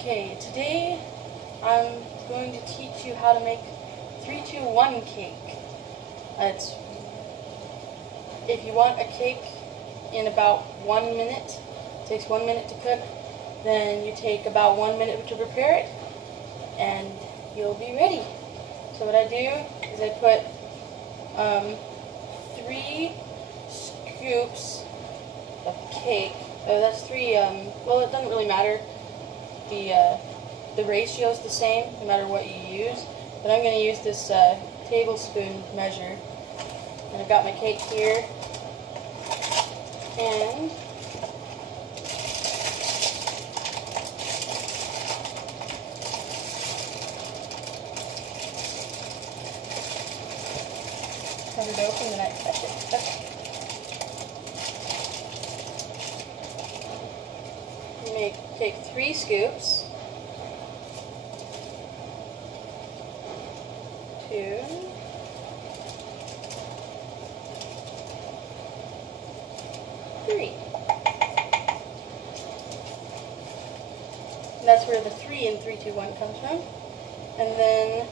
Okay, today I'm going to teach you how to make 3-2-1 cake. If you want a cake in about 1 minute, it takes 1 minute to cook, then you take about 1 minute to prepare it, and you'll be ready. So what I do is I put 3 scoops of cake. Oh, that's 3, well, it doesn't really matter. The ratio is the same no matter what you use, but I'm going to use this tablespoon measure. And I've got my cake here, and cut it open and I touch it. Take 3 scoops. 2. 3. And that's where the 3 in 3-2-1 comes from. And then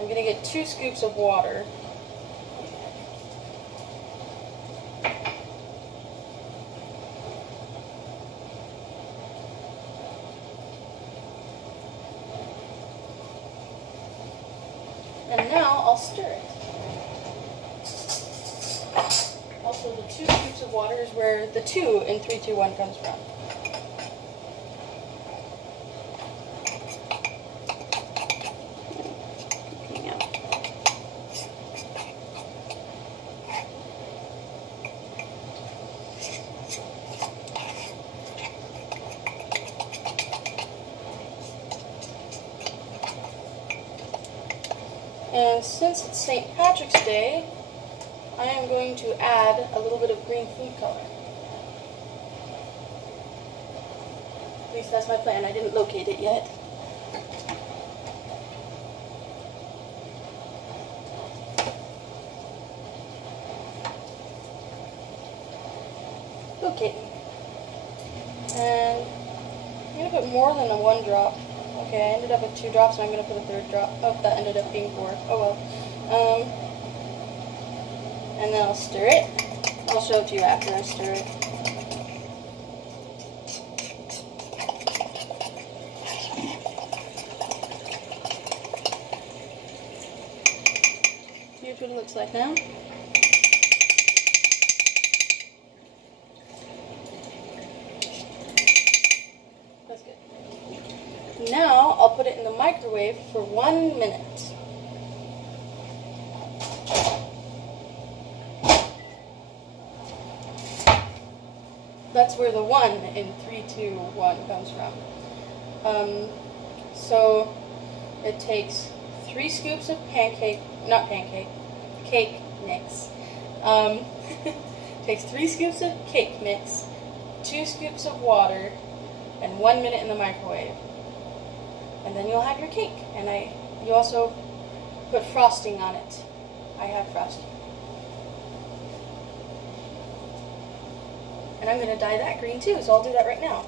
I'm going to get 2 scoops of water. And now I'll stir it. Also, the 2 scoops of water is where the 2 in 3-2-1 comes from. And since it's St. Patrick's Day, I am going to add a little bit of green food color. At least that's my plan. I didn't locate it yet. Okay. And I'm going to put more than 1 drop. Okay, I ended up with 2 drops, and I'm going to put a 3rd drop. Oh, that ended up being 4. Oh well. And then I'll stir it. I'll show it to you after I stir it. Here's what it looks like now. That's good. Now I'll put it in the microwave for 1 minute. That's where the 1 in 3-2-1 comes from. So it takes 3 scoops of cake mix. Takes 3 scoops of cake mix, 2 scoops of water, and 1 minute in the microwave. And then you'll have your cake. And you also put frosting on it. I have frosting. And I'm going to dye that green too, so I'll do that right now.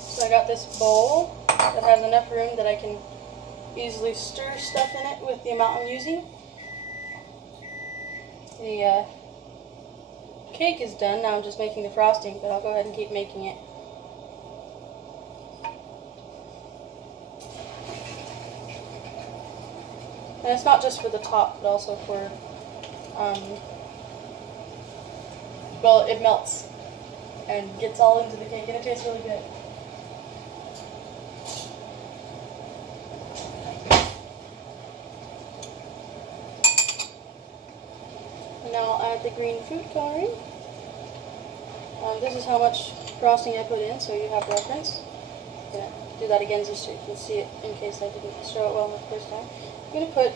So I got this bowl that has enough room that I can easily stir stuff in it with the amount I'm using. The cake is done. Now I'm just making the frosting, but I'll go ahead and keep making it. And it's not just for the top, but also for, well, it melts and gets all into the cake, and it tastes really good. Now I'll add the green food coloring. This is how much frosting I put in, so you have reference. I'm going to do that again just so you can see it in case I didn't show it well the first time. I'm going to put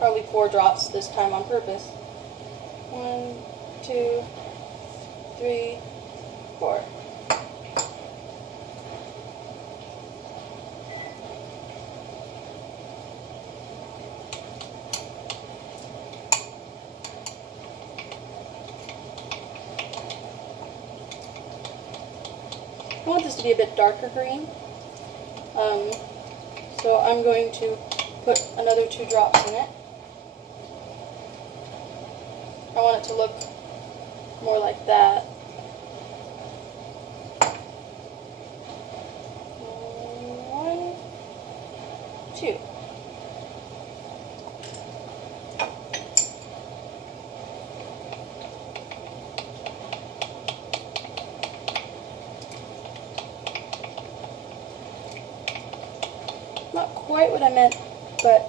probably 4 drops this time on purpose. 1, 2, 3, 4. I want this to be a bit darker green, so I'm going to put another 2 drops in it. I want it to look more like that. 1, 2. Not quite what I meant, but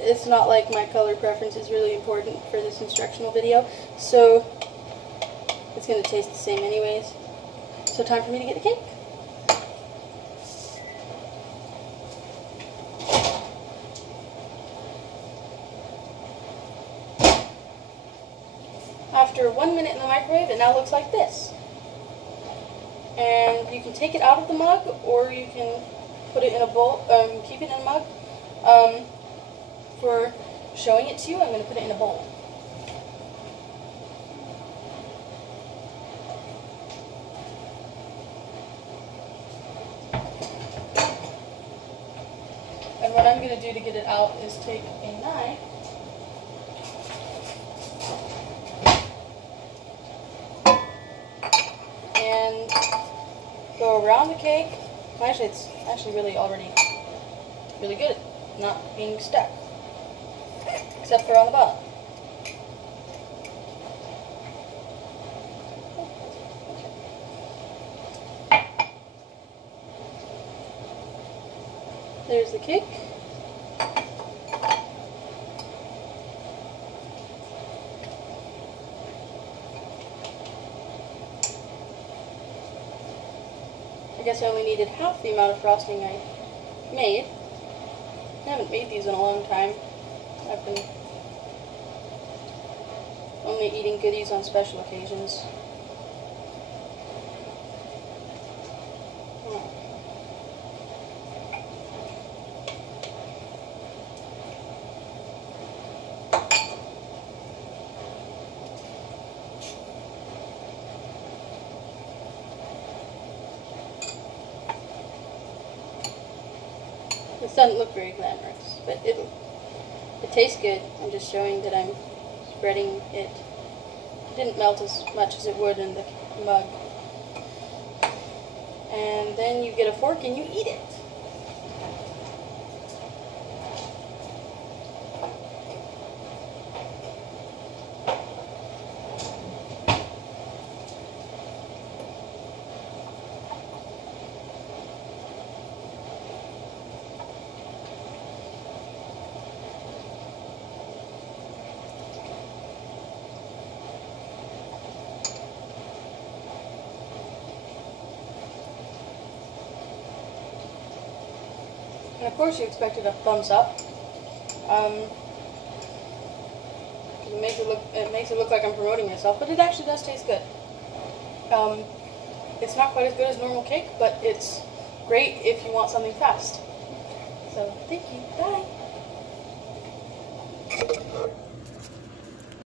it's not like my color preference is really important for this instructional video, so it's going to taste the same anyways. So time for me to get the cake. After 1 minute in the microwave, it now looks like this. And you can take it out of the mug, or you can put it in a bowl, keep it in a mug. For showing it to you, I'm going to put it in a bowl. And what I'm going to do to get it out is take a knife and go around the cake. Actually, it's actually really already really good at not being stuck, except for on the bottom. There's the cake. I guess I only needed half the amount of frosting I made. I haven't made these in a long time. I've been only eating goodies on special occasions. This doesn't look very glamorous, but it tastes good. I'm just showing that I'm spreading it. It didn't melt as much as it would in the mug. And then you get a fork and you eat it. And of course you expected a thumbs up. It makes it look like I'm promoting myself, but it actually does taste good. It's not quite as good as normal cake, but it's great if you want something fast. So, thank you. Bye.